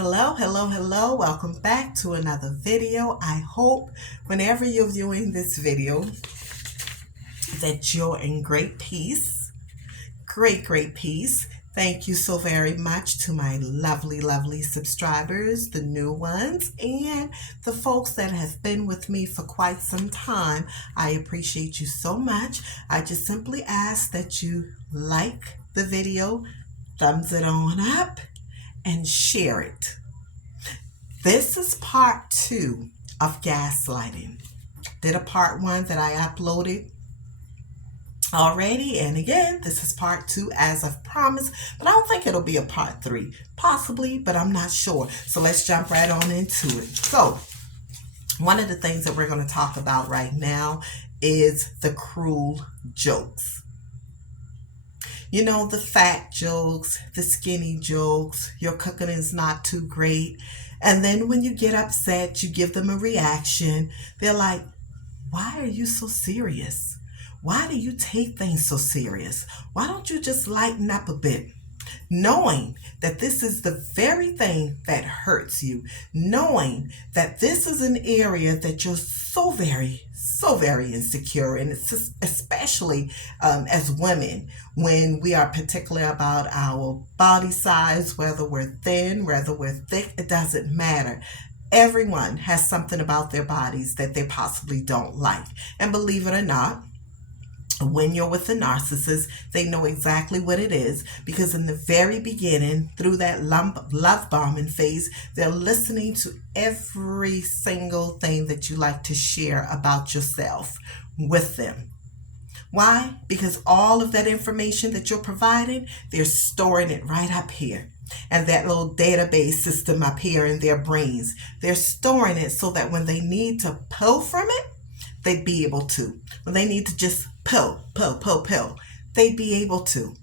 Hello, hello, hello. Welcome back to another video. I hope whenever you're viewing this video that you're in great peace. Great peace. Thank you so very much to my lovely subscribers, the new ones, and the folks that have been with me for quite some time. I appreciate you so much. I just simply ask that you like the video, thumbs it on up, and share it. This is part 2 of gaslighting. Did a part 1 that I uploaded already, and again, this is part 2 as I've promised, but I don't think it'll be a part 3. Possibly, but I'm not sure. So let's jump right on into it. So, one of the things that we're going to talk about right now is the cruel jokes. You know, the fat jokes, the skinny jokes, your cooking is not too great. And then when you get upset, you give them a reaction. They're like, why are you so serious? Why do you take things so serious? Why don't you just lighten up a bit? Knowing that this is the very thing that hurts you, knowing that this is an area that you're so very insecure, and it's especially as women, when we are particular about our body size, whether we're thin, whether we're thick, it doesn't matter. Everyone has something about their bodies that they possibly don't like. And believe it or not, when you're with a narcissist, they know exactly what it is, because in the very beginning, through that love bombing phase, they're listening to every single thing that you like to share about yourself with them. Why? Because all of that information that you're providing, they're storing it right up here. And that little database system up here in their brains, they're storing it so that when they need to pull from it, they'd be able to. When they need to just pull, they'd be able to,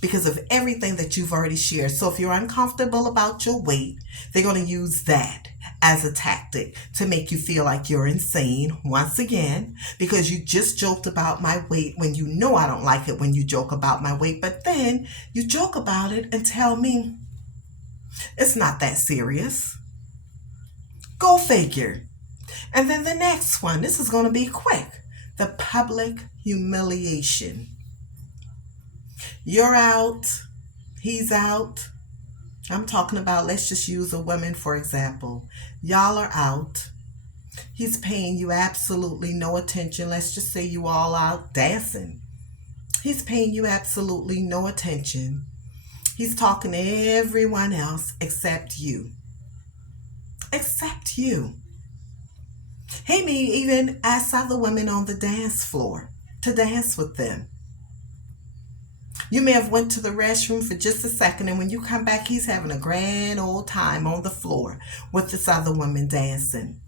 because of everything that you've already shared. So if you're uncomfortable about your weight, they're going to use that as a tactic to make you feel like you're insane once again, because you just joked about my weight when you know I don't like it when you joke about my weight. But then you joke about it and tell me it's not that serious. Go figure. And then the next one, this is going to be quick. The public humiliation. You're out, he's out. I'm talking about, let's just use a woman for example. Y'all are out. He's paying you absolutely no attention. Let's just say you all out dancing. He's paying you absolutely no attention. He's talking to everyone else except you. Except you. He may even ask other women on the dance floor to dance with them. You may have went to the restroom for just a second, and when you come back, he's having a grand old time on the floor with this other woman dancing.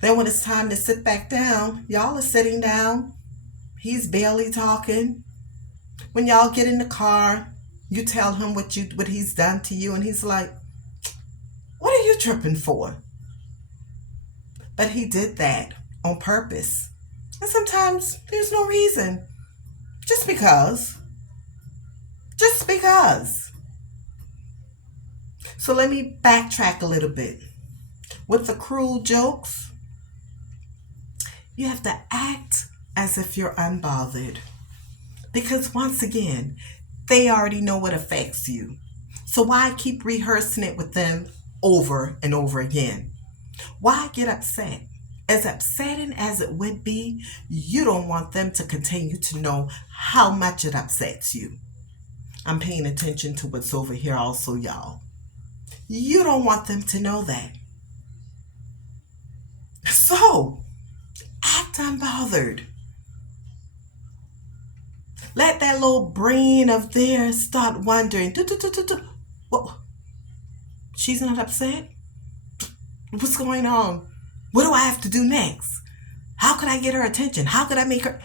Then when it's time to sit back down, y'all are sitting down. He's barely talking. When y'all get in the car, you tell him what he's done to you, and he's like, what are you tripping for? But he did that on purpose. And sometimes there's no reason. Just because. Just because. So let me backtrack a little bit. With the cruel jokes, you have to act as if you're unbothered. Because once again, they already know what affects you. So why keep rehearsing it with them over and over again? Why get upset? As upsetting as it would be, you don't want them to continue to know how much it upsets you. I'm paying attention to what's over here also, y'all. You don't want them to know that. So, act unbothered. Let that little brain of theirs start wondering, well, she's not upset? What's going on? What do I have to do next? How could I get her attention? How could I make her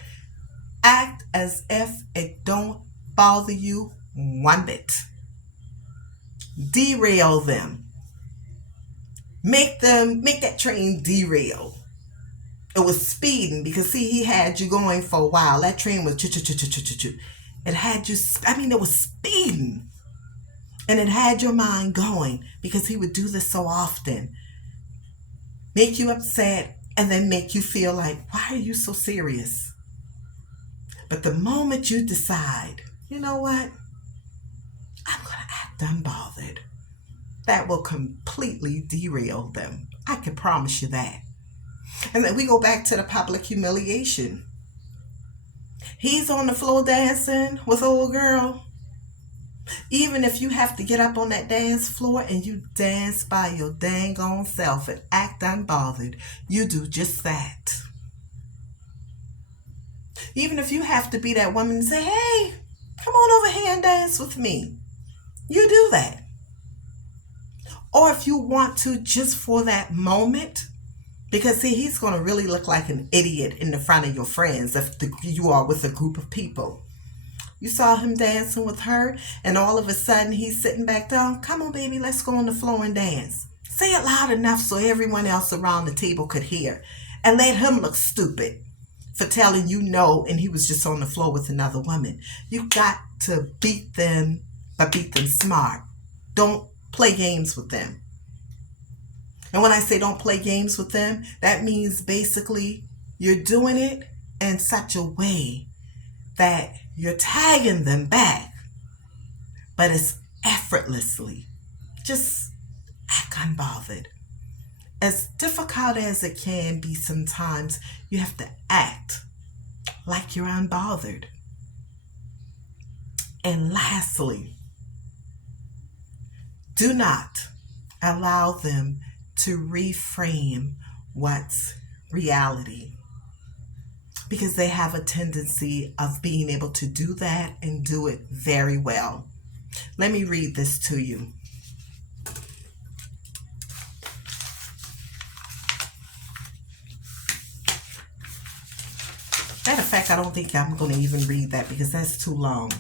act as if it don't bother you one bit? Derail them. Make that train derail. It was speeding because see, he had you going for a while. That train was it had you, it was speeding. And it had your mind going because he would do this so often. Make you upset and then make you feel like, why are you so serious? But the moment you decide, you know what? I'm going to act unbothered. That will completely derail them. I can promise you that. And then we go back to the public humiliation. He's on the floor dancing with old girl. Even if you have to get up on that dance floor and you dance by your dang on self and act unbothered, you do just that. Even if you have to be that woman and say, hey, come on over here and dance with me, you do that. Or if you want to, just for that moment, because see, he's going to really look like an idiot in the front of your friends if you are with a group of people. You saw him dancing with her, and all of a sudden he's sitting back down. Come on, baby, let's go on the floor and dance. Say it loud enough so everyone else around the table could hear. And let him look stupid for telling you no, and he was just on the floor with another woman. You got to beat them, but beat them smart. Don't play games with them. And when I say don't play games with them, that means basically you're doing it in such a way that you're tagging them back, but it's effortlessly. Just act unbothered. As difficult as it can be sometimes, you have to act like you're unbothered. And lastly, do not allow them to reframe what's reality, because they have a tendency of being able to do that and do it very well. Let me read this to you. Matter of fact, I don't think I'm going to even read that because that's too long.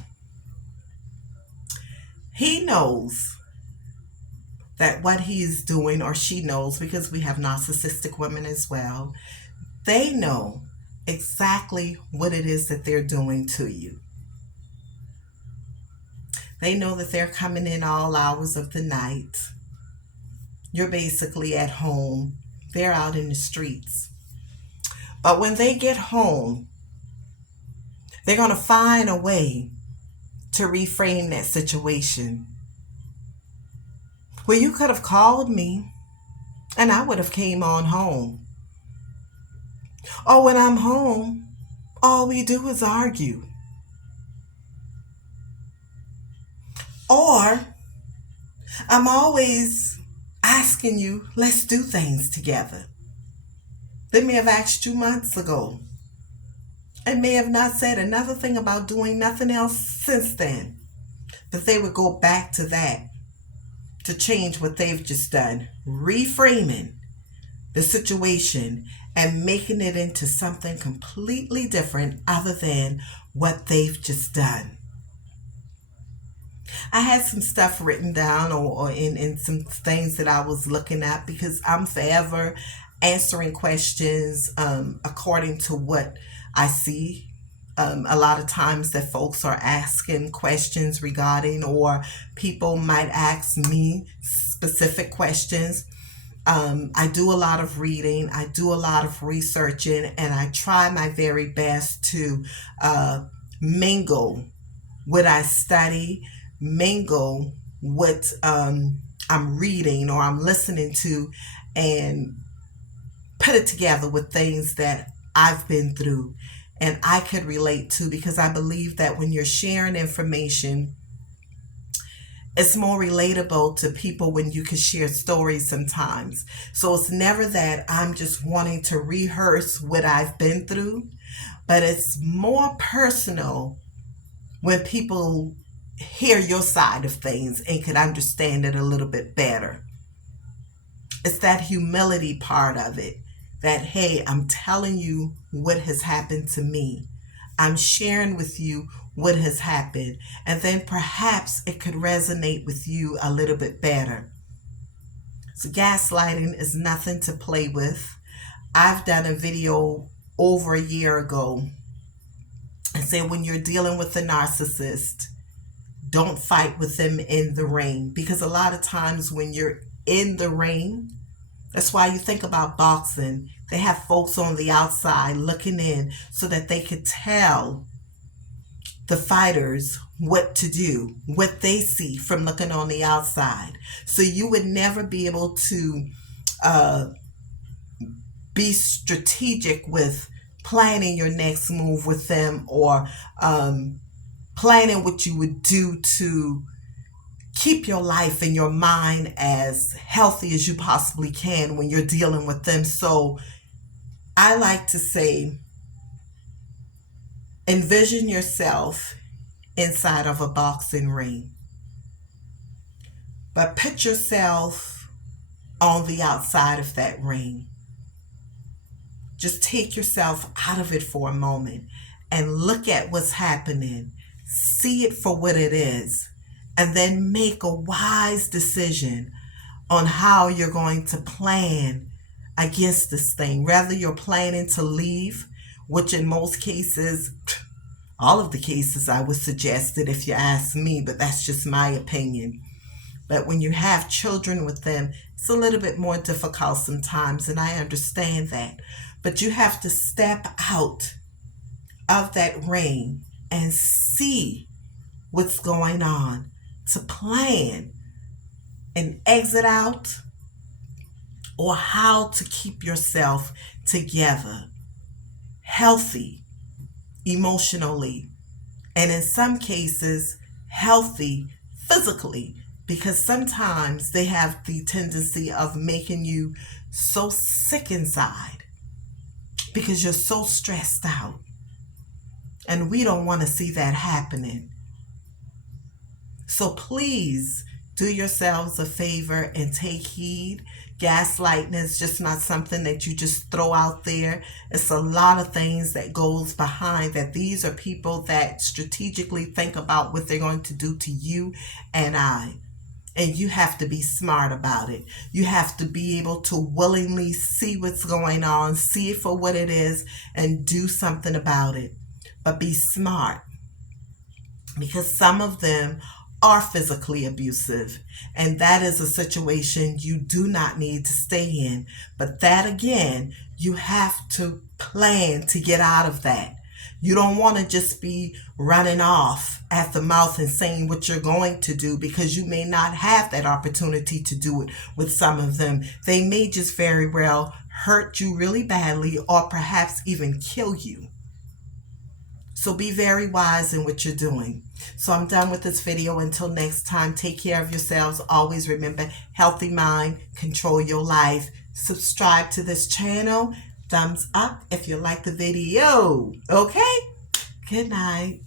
He knows that what he is doing, or she knows, because we have narcissistic women as well, they know exactly what it is that they're doing to you. They know that they're coming in all hours of the night. You're basically at home. They're out in the streets. But when they get home, they're going to find a way to reframe that situation. Well, you could have called me and I would have came on home. Or when I'm home, all we do is argue. Or I'm always asking you, let's do things together. They may have asked you months ago and may have not said another thing about doing nothing else since then. But they would go back to that to change what they've just done, reframing the situation and making it into something completely different other than what they've just done. I had some stuff written down or in some things that I was looking at, because I'm forever answering questions according to what I see. A lot of times that folks are asking questions regarding, or people might ask me specific questions. I do a lot of reading, I do a lot of researching, and I try my very best to mingle what I study, mingle what I'm reading or I'm listening to, and put it together with things that I've been through and I could relate to, because I believe that when you're sharing information, it's more relatable to people when you can share stories sometimes. So it's never that I'm just wanting to rehearse what I've been through, but it's more personal when people hear your side of things and can understand it a little bit better. It's that humility part of it, that, hey, I'm telling you what has happened to me. I'm sharing with you what has happened, and then perhaps it could resonate with you a little bit better. So gaslighting is nothing to play with. I've done a video over a year ago and said, when you're dealing with a narcissist, don't fight with them in the ring, because a lot of times when you're in the ring, that's why you think about boxing. They have folks on the outside looking in so that they could tell the fighters what to do, what they see from looking on the outside. So you would never be able to uh, be strategic with planning your next move with them, or planning what you would do to keep your life and your mind as healthy as you possibly can when you're dealing with them. So I like to say, envision yourself inside of a boxing ring, but put yourself on the outside of that ring. Just take yourself out of it for a moment and look at what's happening. See it for what it is, and then make a wise decision on how you're going to plan against this thing. Whether you're planning to leave, which in most cases, all of the cases, I would suggest it if you ask me, but that's just my opinion. But when you have children with them, it's a little bit more difficult sometimes, and I understand that. But you have to step out of that ring and see what's going on, to plan an exit out or how to keep yourself together, healthy emotionally, and in some cases, healthy physically, because sometimes they have the tendency of making you so sick inside because you're so stressed out. And we don't want to see that happening. So please do yourselves a favor and take heed. Gaslighting is just not something that you just throw out there. It's a lot of things that goes behind that. These are people that strategically think about what they're going to do to you and I. And you have to be smart about it. You have to be able to willingly see what's going on, see it for what it is, and do something about it. But be smart, because some of them are physically abusive, and that is a situation you do not need to stay in. But that again, you have to plan to get out of that. You don't want to just be running off at the mouth and saying what you're going to do, because you may not have that opportunity to do it with some of them. They may just very well hurt you really badly, or perhaps even kill you. So be very wise in what you're doing. So I'm done with this video. Until next time, take care of yourselves. Always remember, healthy mind, control your life. Subscribe to this channel. Thumbs up if you like the video. Okay? Good night.